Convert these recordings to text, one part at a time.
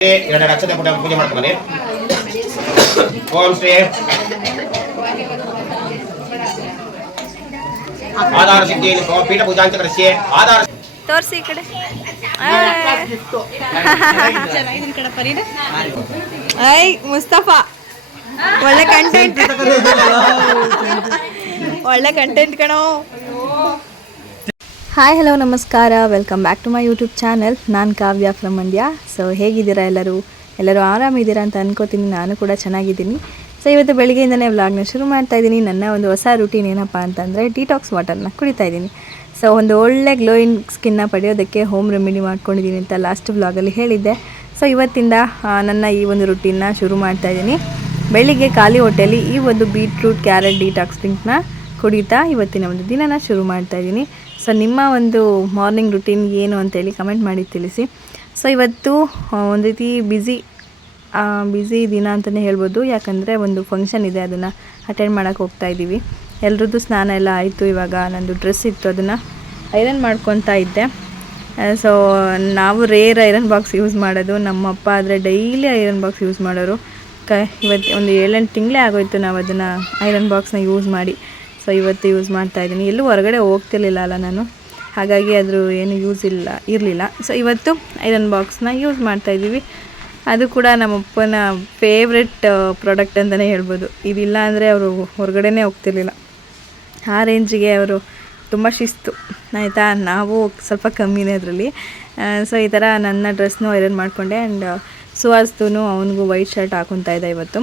ಎರಡು ಅಕ್ಷತೆ ಪುಟ ಪೂಜೆ ಮಾಡ್ಕೊಂಡು ಬನ್ನಿ ಓಂ ಶ್ರೀ ಆಧಾರ ಸಿದ್ಧಿ ಪೀಠ ಪೂಜಾಂಚ ಕೃಷಿ ಆಧಾರ ತೋರಿಸಿ ಈ ಕಡೆ ಐ ಮುಸ್ತಫಾ ಒಳ್ಳೆ ಕಂಟೆಂಟ್ ಒಳ್ಳೆ ಕಂಟೆಂಟ್ ಕಣೋ ಹಾಯ್ ಹಲೋ ನಮಸ್ಕಾರ. Welcome back to my YouTube channel ನಾನು ಕಾವ್ಯ ಫ್ರಮ್ ಮಂಡ್ಯ ಸೊ ಹೇಗಿದ್ದೀರಾ ಎಲ್ಲರೂ? ಎಲ್ಲರೂ ಆರಾಮಿದ್ದೀರಾ ಅಂತ ಅನ್ಕೋತೀನಿ. ನಾನು ಕೂಡ ಚೆನ್ನಾಗಿದ್ದೀನಿ. ಸೊ ಇವತ್ತು ಬೆಳಗ್ಗೆಯಿಂದನೇ ವ್ಲಾಗ್ನ ಶುರು ಮಾಡ್ತಾ ಇದ್ದೀನಿ. ನನ್ನ ಒಂದು ಹೊಸ ರೂಟೀನ್ ಏನಪ್ಪ ಅಂತಂದರೆ ಡಿಟಾಕ್ಸ್ ವಾಟರ್ನ ಕುಡಿತಾ ಇದ್ದೀನಿ. ಸೊ ಒಂದು ಒಳ್ಳೆ ಗ್ಲೋಯಿಂಗ್ ಸ್ಕಿನ್ನ ಪಡೆಯೋದಕ್ಕೆ ಹೋಮ್ ರೆಮಿಡಿ ಮಾಡ್ಕೊಂಡಿದ್ದೀನಿ ಅಂತ ಲಾಸ್ಟ್ ವ್ಲಾಗಲ್ಲಿ ಹೇಳಿದ್ದೆ. ಸೊ ಇವತ್ತಿಂದ ನನ್ನ ಈ ಒಂದು ರುಟೀನ್ನ ಶುರು ಮಾಡ್ತಾ ಇದ್ದೀನಿ. ಬೆಳಿಗ್ಗೆ ಖಾಲಿ ಹೊಟ್ಟೆಯಲ್ಲಿ ಈ ಒಂದು ಬೀಟ್ರೂಟ್ ಕ್ಯಾರೆಟ್ ಡಿಟಾಕ್ಸ್ ಡ್ರಿಂಕ್ನ ಕುಡಿತಾ ಇವತ್ತಿನ ಒಂದು ದಿನನ ಶುರು ಮಾಡ್ತಾ ಇದ್ದೀನಿ. ಸೊ ನಿಮ್ಮ ಒಂದು ಮಾರ್ನಿಂಗ್ ರುಟೀನ್ ಏನು ಅಂತೇಳಿ ಕಮೆಂಟ್ ಮಾಡಿ ತಿಳಿಸಿ. ಸೊ ಇವತ್ತು ಒಂದು ರೀತಿ ಬ್ಯುಸಿ ಬ್ಯುಸಿ ದಿನ ಅಂತಲೇ ಹೇಳ್ಬೋದು. ಯಾಕಂದರೆ ಒಂದು ಫಂಕ್ಷನ್ ಇದೆ ಅದನ್ನು ಅಟೆಂಡ್ ಮಾಡೋಕ್ಕೆ ಹೋಗ್ತಾ ಇದ್ದೀವಿ. ಎಲ್ರದ್ದು ಸ್ನಾನ ಎಲ್ಲ ಆಯಿತು ಇವಾಗ. ನಂದು ಡ್ರೆಸ್ ಇತ್ತು ಅದನ್ನು ಐರನ್ ಮಾಡ್ಕೊತಾ ಇದ್ದೆ. ಸೊ ನಾವು ರೇರ್ ಐರನ್ ಬಾಕ್ಸ್ ಯೂಸ್ ಮಾಡೋದು. ನಮ್ಮಪ್ಪ ಆದರೆ ಡೈಲಿ ಐರನ್ ಬಾಕ್ಸ್ ಯೂಸ್ ಮಾಡೋರು. ಕ, ಇವತ್ತು ಒಂದು ಏಳೆಂಟು ತಿಂಗಳೇ ಆಗೋಯ್ತು ನಾವು ಅದನ್ನು ಐರನ್ ಬಾಕ್ಸ್ನ ಯೂಸ್ ಮಾಡಿ. ಸೊ ಇವತ್ತು ಯೂಸ್ ಮಾಡ್ತಾ ಇದ್ದೀನಿ. ಎಲ್ಲೂ ಹೊರಗಡೆ ಹೋಗ್ತಿರ್ಲಿಲ್ಲ ಅಲ್ಲ ನಾನು. ಹಾಗಾಗಿ ಅದ್ರ ಏನು ಯೂಸ್ ಇಲ್ಲ, ಇರಲಿಲ್ಲ. ಸೊ ಇವತ್ತು ಐರನ್ ಬಾಕ್ಸ್ನ ಯೂಸ್ ಮಾಡ್ತಾ ಇದ್ದೀವಿ. ಅದು ಕೂಡ ನಮ್ಮ ಅಪ್ಪನ ಫೇವ್ರೆಟ್ ಪ್ರಾಡಕ್ಟ್ ಅಂತಲೇ ಹೇಳ್ಬೋದು. ಇದಿಲ್ಲ ಅಂದರೆ ಅವರು ಹೊರಗಡೆನೇ ಹೋಗ್ತಿರ್ಲಿಲ್ಲ. ಆ ರೇಂಜಿಗೆ ಅವರು ತುಂಬ ಶಿಸ್ತು. ಆಯಿತಾ? ನಾವು ಸ್ವಲ್ಪ ಕಮ್ಮಿನೇ ಅದರಲ್ಲಿ. ಸೊ ಈ ಥರ ನನ್ನ ಡ್ರೆಸ್ನೂ ಐರನ್ ಮಾಡಿಕೊಂಡೆ. ಆ್ಯಂಡ್ ಸುಹಾಸ್ತು ಅವನಿಗೂ ವೈಟ್ ಶರ್ಟ್ ಹಾಕೊತಾ ಇದ್ದ ಇವತ್ತು.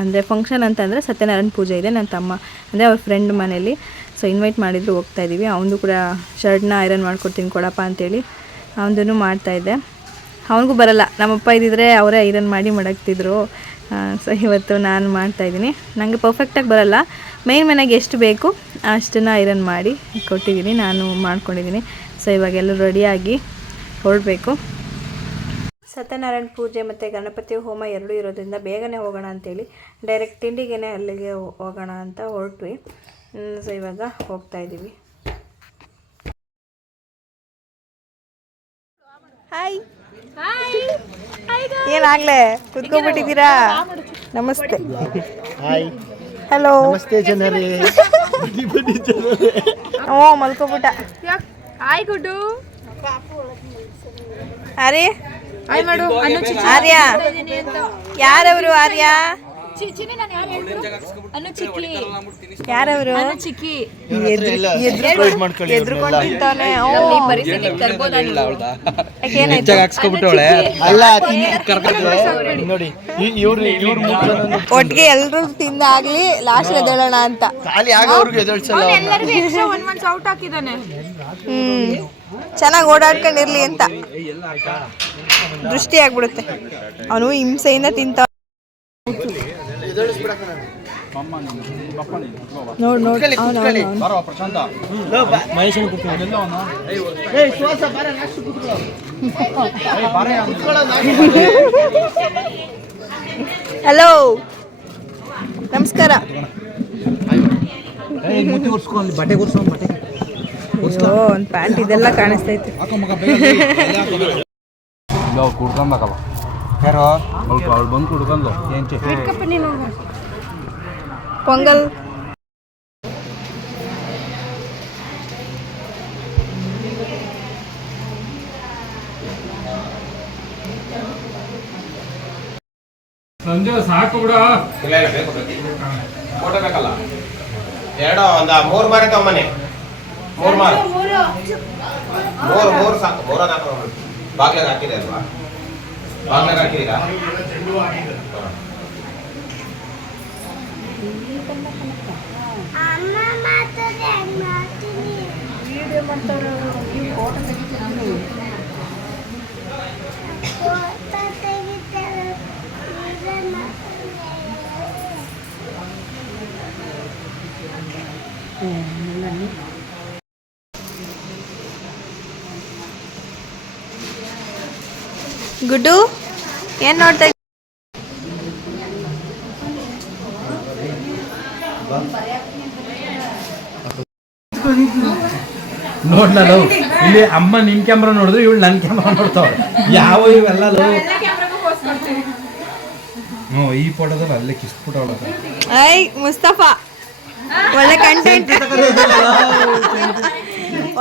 ಅಂದರೆ ಫಂಕ್ಷನ್ ಅಂತಂದರೆ ಸತ್ಯನಾರಾಯಣ ಪೂಜೆ ಇದೆ, ನನ್ನ ತಮ್ಮ. ಅಂದರೆ ಅವ್ರ ಫ್ರೆಂಡ್ ಮನೇಲಿ. ಸೊ ಇನ್ವೈಟ್ ಮಾಡಿದ್ರು, ಹೋಗ್ತಾ ಇದ್ದೀವಿ ಅವನು ಕೂಡ ಶರ್ಟ್ನ ಐರನ್ ಮಾಡ್ಕೊಡ್ತೀನಿ ಕೊಡಪ್ಪ ಅಂತೇಳಿ ಅವನದನ್ನು ಮಾಡ್ತಾಯಿದ್ದೆ ಅವನಿಗೂ ಬರಲ್ಲ. ನಮ್ಮಪ್ಪ ಇದ್ದಿದ್ರೆ ಅವರೇ ಐರನ್ ಮಾಡಿ ಮಡಗ್ತಿದ್ರು. ಸೊ ಇವತ್ತು ನಾನು ಮಾಡ್ತಾಯಿದ್ದೀನಿ ನನಗೆ ಪರ್ಫೆಕ್ಟಾಗಿ ಬರಲ್ಲ. ಮೇನ್ ಮನೆಗೆ ಎಷ್ಟು ಬೇಕು, ಅಷ್ಟನ್ನು ಐರನ್ ಮಾಡಿ ಕೊಟ್ಟಿದ್ದೀನಿ. ನಾನು ಮಾಡ್ಕೊಂಡಿದ್ದೀನಿ. ಸೊ ಇವಾಗ ಎಲ್ಲರೂ ರೆಡಿಯಾಗಿ ಹೊರಡಬೇಕು. ಸತ್ಯನಾರಾಯಣ ಪೂಜೆ ಮತ್ತು ಗಣಪತಿ ಹೋಮ ಎರಡೂ ಇರೋದ್ರಿಂದ ಬೇಗನೆ ಹೋಗೋಣ ಅಂತೇಳಿ ಡೈರೆಕ್ಟ್ ತಿಂಡಿಗೆನೆ ಅಲ್ಲಿಗೆ ಹೋಗೋಣ ಅಂತ ಹೊರಟ್ವಿ. ಸೊ ಇವಾಗ ಹೋಗ್ತಾ ಇದ್ದೀವಿ. ಹಾಯ್ ಏನಾಗ್ಲೇ? ಕುತ್ಕೊಂಡ್ಬಿಟ್ಟಿದ್ದೀರಾ ನಮಸ್ತೆ. ಹಾಯ್ ಹಲೋ ನಮಸ್ತೆ ಜನರೇ. ಓ ಮಲ್ಕೊಬಿಟ್ಟ. ಹಾಯ್ ಗುಡ್ಡು. ಅನ್ನು ಆರ್ಯ? ಯಾರವರು ಆರ್ಯ? ಚಿಕ್ಕಿ ನಾನು ಯಾರು ಅನ್ನು ಚಿಕ್ಕಿ. ಯಾರವರು? ಅನ್ನು ಚಿಕ್ಕಿ. ಸಬ್ಸ್ಕ್ರೈಬ್ ಮಾಡ್ಕೊಳ್ಳಿ ಎದ್ರುಕೊಂಡಿರ್ತಾನೆ ಪರಿಸ್ಥಿತಿ ತರ್ಬೋದಾ ನೀವು ಏನಾಯ್ತು? ಅಲ್ಲ ತಿನ್ನಿ ನೋಡಿ ಇ- ಇವ್ರು ಇವ್ರು ಮೂರು ಜನ ಒಟ್ಟಿಗೆ ಎಲ್ರು ತಿಂದಾಗ್ಲಿ ಲಾಸ್ಟ್ ಎದ್ದೇಳೋಣ ಅಂತ. ಹ್ಮ್. ಚೆನ್ನಾಗಿ ಓಡಾಡ್ಕೊಂಡಿರ್ಲಿ ಅಂತ. ದೃಷ್ಟಿ ಆಗ್ಬಿಡುತ್ತೆ. ಅವನು ಹಿಂಸೆಯಿಂದ ತಿಂತ ಹಲೋ ನಮಸ್ಕಾರ. ಬಟ್ಟೆ ಕೂರ್ಸ್ಕೊಂಡು ಬಟ್ಟೆ. ಅಯ್ಯೋ ಒಂದು ಪ್ಯಾಂಟ್ ಇದೆಲ್ಲ ಕಾಣಿಸ್ತೈತೆ ಕುಡ್ಕೊಂಬೇಕಲ್ಲ ಯಾರೋ? ಅವ್ಳು ಬಂದು ಕುಡ್ಕೊಂಡು ಏಂಚೆ ಪೊಂಗಲ್. ಸಂಜೆ ಸಾಕು ಬಿಡ. ಇಲ್ಲ ಇಲ್ಲ ಬೇಕು ಬೇಕು ಫೋಟೋ ಬೇಕಲ್ಲ? ಎರಡು ಒಂದು ಮೂರು ಮಾರಿ ತಗೊಂಬನ್ನಿ ಮೂರು ಮಾರು ಮೂರು ಮೂರು ಸಾಕು ಮೂರ ನಾಲ್ಕು ಬಾಗ್ಲಾಗ ಹಾಕಿದೆ ಅಲ್ವಾ ಬಾಗ್ಲಾಗ ಹಾಕಿದ್ದೀರಾ ಗುಡ್ಡು ಏನ್ ನೋಡ್ತಾ? ನೋಡ್ ನಾನು ಇಲ್ಲಿ ಅಮ್ಮ ನಿನ್ ಕ್ಯಾಮ್ರಾ ನೋಡಿದ್ರು ಇವಳು ನನ್ನ ಕ್ಯಾಮ್ರಾ ನೋಡ್ತಾವ ಯಾವ ಇವೆಲ್ಲ ಹ್ಞೂ ಈ ಫೋಟೋದಲ್ಲಿ ಅಲ್ಲೇ ಕಿಸ್ಬಿಟ್ಟು ಐ ಮುಸ್ತಫಾ. ಒಳ್ಳೆ ಕಂಟೆಂಟ್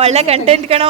ಒಳ್ಳೆ ಕಂಟೆಂಟ್ ಕಣೋ.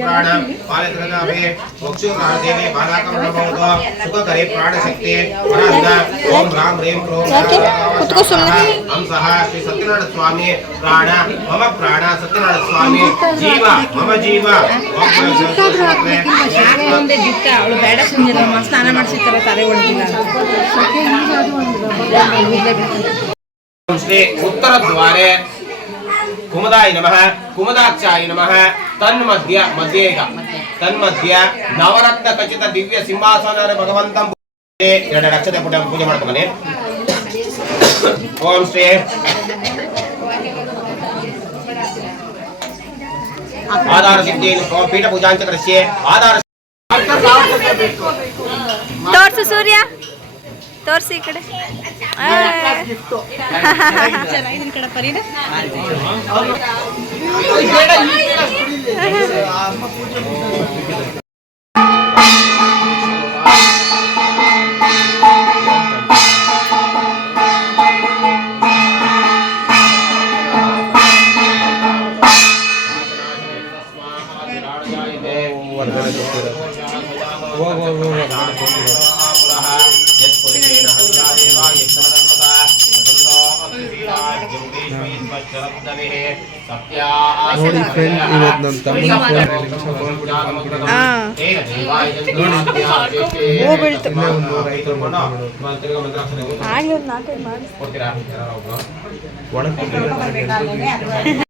ಪ್ರಾಣ ಪಾಲಕರದ ಅವೇ ಮೋಕ್ಷ ಪ್ರಾಣದೇವಿ ಬಾಲಾಕಮಬಹುದು ಸುಖಕರಿ ಪ್ರಾಣಶಕ್ತಿ ವರಹದ ಓಂ ರಾಂ ರೀಂ ಕ್ರೋಂ ಹಂ ಸಹ ಶ್ರೀ ಸತ್ಯನಾರಾಯಣ ಸ್ವಾಮಿ ಪ್ರಾಣ ಮಮ ಪ್ರಾಣ ಸತ್ಯನಾರಾಯಣ ಸ್ವಾಮಿ ಜೀವ ಮಮ ಜೀವ ಒಂದೇ ದಿಟ್ಟ? ಅವಳು ಬೇಡ ಸುಂದಿರಮ್ಮ ಸ್ನಾನ ಮಾಡಿಸಿರ್ತಾರೆ ತಲೆ ಒಳಗಿಲ್ಲ ಶ್ರೀ ಉತ್ತರ ದ್ವಾರೆ ಕುಮದಾಯ ನಮಃ ಕುಮದಾಕ್ಷಾಯ ನಮಃ ತನ್ಮಧ್ಯ ಮಧ್ಯೆ ಈಗ ತನ್ಮಧ್ಯ ನವರತ್ನ ಖಚಿತ ದಿವ್ಯ ಸಿಂಹಾಸನ ಭಗವಂತ ಎರಡು ಅಕ್ಷತೆ ಪುಟ ಪೂಜೆ ಮಾಡ್ತಾನೆ ಓಂ ಶ್ರೀ ಆಧಾರ ಪೀಠ ಪೂಜಾಂಚ ಕೃಷ್ಯ ಆಧಾರ ತೋರ್ಸು ಸೂರ್ಯ. ತೋರ್ಸಿ ಈ ಕಡೆ ಆ. ನೋಡಿ ಫ್ರೆಂಡ್ ಇವತ್ತು ನನ್ನ ತಮ್ಮನ ಆ. ಹೂ. ಬೀಳ್ತು.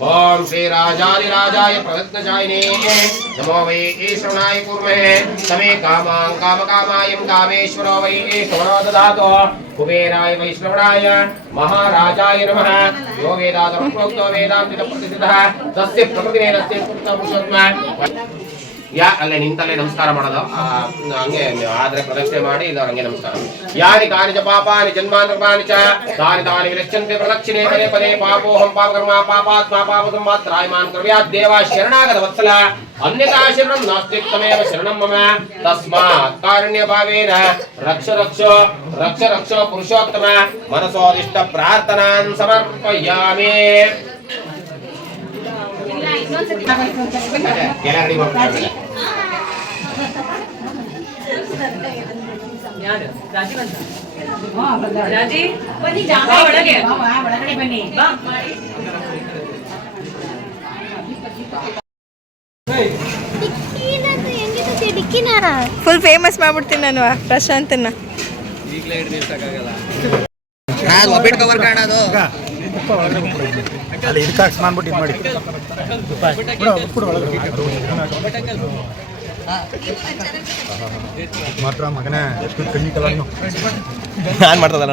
ओम श्री राजाधि राजाय प्रदत्तजायिने। नमो वे ईश्वराय कुर्महे। समे कामां कामकामायं कामेश्वरो वै ईश्वरो ददातो कुबेराय वैष्णवराय महाराजाय नमः। यो वेदान्तप्रोक्तो प्रतिसिद्धः तस्य प्रकृतिरेनस्य पुरुषोत्तमः ಯೋ, ಅಲ್ಲೇ ನಿಂತಲ್ಲೇ ನಮಸ್ಕಾರ ಮಾಡೋದು. ಹಂಗೆ ಆದ್ರೆ ಪ್ರದಕ್ಷಿಣೆ ಮಾಡಿ ಇಲ್ಲ ಹಂಗೆ ನಮಸ್ಕಾರ. ಯಾರಿ ಕಾನಿ ಚ ಪಾಪಾನಿ ಜನ್ಮಾಂತರ ಚ ತಾನಿ ತಾನಿ ವಿರಚ್ಚಂತೆ ಪ್ರದಕ್ಷಿಣೆ ಪದೇ ಪದೇ ಪಾಪೋಹಂ ಪಾಪಕರ್ಮ ಪಾಪಾತ್ಮ ಪಾಪದಂ ಮಾತ್ರಾಯಮಾನ್ ಕರ್ವ್ಯಾ ದೇವ ಶರಣಾಗತ ವತ್ಸಲ. ಅನ್ಯತಾ ಶರಣಂ ನಾಸ್ತಿಕ್ತಮೇವ ಶರಣಂ ಮಮ. ತಸ್ಮಾತ್ ಕಾರಣ್ಯ ಭಾವೇನ. ರಕ್ಷ ರಕ್ಷೋ ರಕ್ಷ ರಕ್ಷೋ ಪುರುಷೋತ್ತಮ. ಮನಸೋದಿಷ್ಟ ಪ್ರಾರ್ಥನಾನ್ ಸಮರ್ಪಯಾಮಿ. ಕೆಳಗಡೆ ಹೋಗ್ತಾರೆ. ಫುಲ್ ಫೇಮಸ್ ಮಾಡ್ಬಿಡ್ತೀನಿ ನಾನು ಪ್ರಶಾಂತನ ಅಲ್ಲಿ ಇದಕ್ಕೆ ಹಾಕ್ಸ್ ಮಾಡ್ಬಿಟ್ಟು ಇದು ಮಾಡಿ. ಮಾತ್ರ ಮಗನೇ ಎಷ್ಟು ಕಣ್ಣಿ ಕಲನ್ನು ನಾನು ಮಾಡ್ತದಲ್ಲ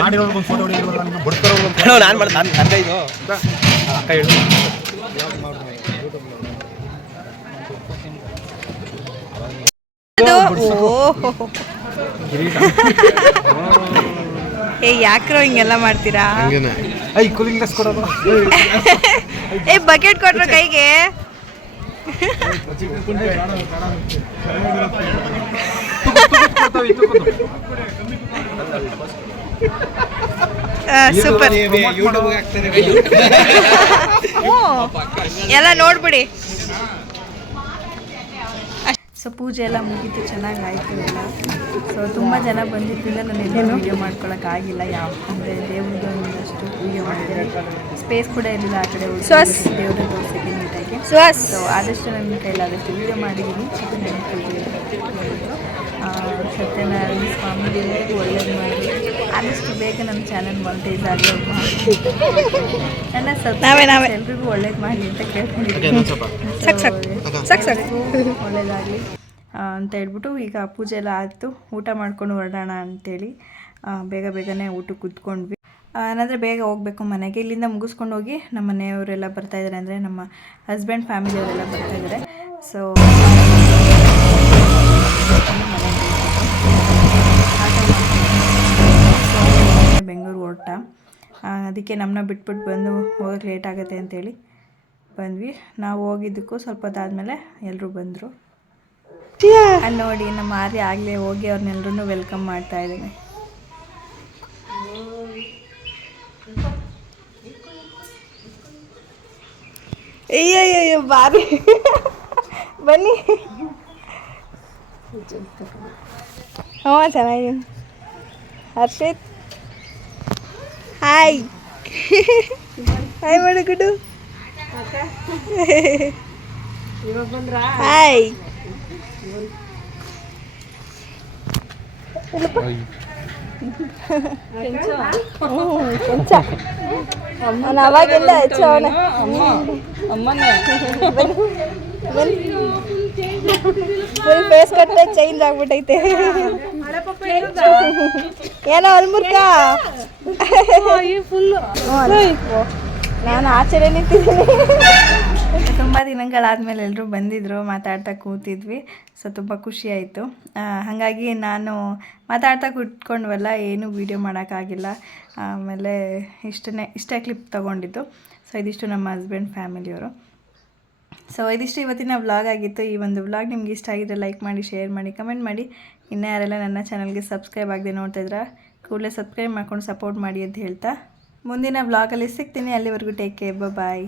ಮಾಡಿರೋ ಒಂದು ಫೋಟೋ ಹೊಡಿಯೋಲ್ಲ ನಾನು ಮಾಡ್ತಾನೆ ನಾನು ನನ್ನ ಇದು. ಅಕ್ಕ ಹೇಳು. ಓಹೋ. ಏ ಯಾಕ್ರೋ ಹಿಂಗೆಲ್ಲ ಮಾಡ್ತೀರಾ? ಐ ಕೂಲಿಂಗ್ ಗ್ಲಾಸ್ ಕೊಡೋದು. ಏ ಬಕೆಟ್ ಕೊಟ್ರು ಕೈಗೆ. ಸೂಪರ್ ಎಲ್ಲ ನೋಡ್ಬಿಡಿ. ಸೊ ಪೂಜೆ ಎಲ್ಲ ಮುಗೀತು ಚೆನ್ನಾಗಿ ಆಯಿತು ಎಲ್ಲ ಸೊ ತುಂಬ ಜನ ಬಂದಿದ್ದರಿಂದ ನಾನು ಎಲ್ಲೂ ವೀಡಿಯೋ ಮಾಡ್ಕೊಳ್ಳೋಕ್ಕಾಗಿಲ್ಲ ಯಾವ ಅಂದರೆ ದೇವ್ರದ್ದು ಒಂದಷ್ಟು ವೀಡಿಯೋ ಮಾಡಿದರೆ ಸ್ಪೇಸ್ ಕೂಡ ಇರಲಿಲ್ಲ ಆ ಕಡೆ ದೇವ್ರದ್ದು ತೋರಿಸಿದ್ದೀನಿ ನೀಟಾಗಿ. ಸೊ ಸೊ ಆದಷ್ಟು ನನ್ನ ಕೈಲಾದಷ್ಟು ವೀಡಿಯೋ ಮಾಡಿದ್ದೀನಿ ಸತ್ಯನಾರಾಯಣ ಪೂಜೆ ಆ, ಸತ್ಯನಾರಾಯಣ ಸ್ವಾಮಿ ದೇವರಿಗೆ ಒಳ್ಳೇದು ಮಾಡಿ ಆದಷ್ಟು ಬೇಗ ನಮ್ಮ ಚಾನಲ್ ಮಾನಿಟೈಸ್ ಆಗೋ ನನ್ನ ಸತ್ಯ ನಾವೇ. ಎಲ್ರಿಗೂ ಒಳ್ಳೇದು ಮಾಡಿ ಅಂತ ಕೇಳ್ಕೊಂಡಿದ್ದೀನಿ. ಸಾಕು ಒಳ್ಳೇದಾಗಲಿ. ಅಂತ ಹೇಳ್ಬಿಟ್ಟು ಈಗ ಪೂಜೆ ಎಲ್ಲ ಆಯಿತು. ಊಟ ಮಾಡ್ಕೊಂಡು ಹೊರಡೋಣ ಅಂತೇಳಿ ಬೇಗ ಬೇಗನೆ ಊಟಕ್ಕೆ ಕೂತ್ಕೊಂಡ್ವಿ. ಏನಂದರೆ ಬೇಗ ಹೋಗಬೇಕು ಮನೆಗೆ. ಇಲ್ಲಿಂದ ಮುಗಿಸ್ಕೊಂಡು ಹೋಗಿ ನಮ್ಮ ಮನೆಯವರೆಲ್ಲ ಬರ್ತಾ ಇದ್ದಾರೆ ಅಂದರೆ ನಮ್ಮ ಹಸ್ಬೆಂಡ್ ಫ್ಯಾಮಿಲಿಯವರೆಲ್ಲ ಬರ್ತಾ ಇದ್ದಾರೆ ಸೊ ಬೆಂಗಳೂರು ಹೊರಟ. ಅದಕ್ಕೆ ನಮ್ಮನ್ನ ಬಿಟ್ಬಿಟ್ಟು ಬಂದು ಹೋಗೋಕ್ಕೆ ಲೇಟ್ ಆಗುತ್ತೆ ಅಂತೇಳಿ. ಬಂದ್ವಿ. ನಾವು ಹೋಗಿದ್ದಕ್ಕೂ ಸ್ವಲ್ಪ ಹೊತ್ತಾದ್ಮೇಲೆ ಎಲ್ಲರೂ ಬಂದರು. ಅಲ್ಲಿ ನೋಡಿ ನಮ್ಮ ಆರ್ಯ ಆಗಲೇ ಹೋಗಿ ಅವ್ರನ್ನೆಲ್ಲರೂ ವೆಲ್ಕಮ್ ಮಾಡ್ತಾ ಇದ್ದೀನಿ ಅಯ್ಯಯ್ಯೋ ಬಾರಿ. ಬನ್ನಿ. ಹ್ಞೂ ಚೆನ್ನಾಗಿ. ಹರ್ಷಿತ್. ಹಾಯ್ ಹಾಯ್ ಮಾಡು ಗುಡು ಹಾಯ್ ಅವನ ಅವಾಗೆಲ್ಲ ಅವನ ಫುಲ್ ಫೇಸ್ ಕಟ್ಟೆ ಚೇಂಜ್ ಆಗ್ಬಿಟ್ಟೈತೆ. ಏನೋ ಅಲ್ಮುರ್ಕ ನಾನು ಆಚೆನೆ ನಿಂತಿದ್ದೀನಿ. ತುಂಬ ದಿನಗಳಾದಮೇಲೆ ಎಲ್ಲರೂ ಬಂದಿದ್ದರು ಮಾತಾಡ್ತಾ ಕೂತಿದ್ವಿ, ಸೊ ತುಂಬ ಖುಷಿ ಆಯಿತು. ಹಾಗಾಗಿ ನಾನು ಮಾತಾಡ್ತಾ ಕೂತ್ಕೊಂಡ್ವಲ್ಲ, ಏನೂ ವೀಡಿಯೋ ಮಾಡೋಕ್ಕಾಗಿಲ್ಲ. ಆಮೇಲೆ ಇಷ್ಟನೇ ಇಷ್ಟೇ ಕ್ಲಿಪ್ ತೊಗೊಂಡಿದ್ದು. ಸೊ ಇದಿಷ್ಟು ನಮ್ಮ ಹಸ್ಬೆಂಡ್ ಫ್ಯಾಮಿಲಿಯವರು ಸೊ ಇದಿಷ್ಟು ಇವತ್ತಿನ ವ್ಲಾಗ್ ಆಗಿತ್ತು. ಈ ಒಂದು ವ್ಲಾಗ್ ನಿಮ್ಗೆ ಇಷ್ಟ ಆಗಿದ್ರೆ ಲೈಕ್ ಮಾಡಿ ಶೇರ್ ಮಾಡಿ ಕಮೆಂಟ್ ಮಾಡಿ. ಇನ್ನೂ ಯಾರೆಲ್ಲ ನನ್ನ ಚಾನಲ್ಗೆ ಸಬ್ಸ್ಕ್ರೈಬ್ ಆಗದೆ ನೋಡ್ತಾ ಇದ್ರೆ, ಕೂಡಲೇ ಸಬ್ಸ್ಕ್ರೈಬ್ ಮಾಡ್ಕೊಂಡು ಸಪೋರ್ಟ್ ಮಾಡಿ ಅಂತ ಹೇಳ್ತಾ ಮುಂದಿನ ವ್ಲಾಗಲ್ಲಿ ಸಿಗ್ತೀನಿ. ಅಲ್ಲಿವರೆಗೂ ಟೇಕ್ ಕೇರ್ ಬಾಯ್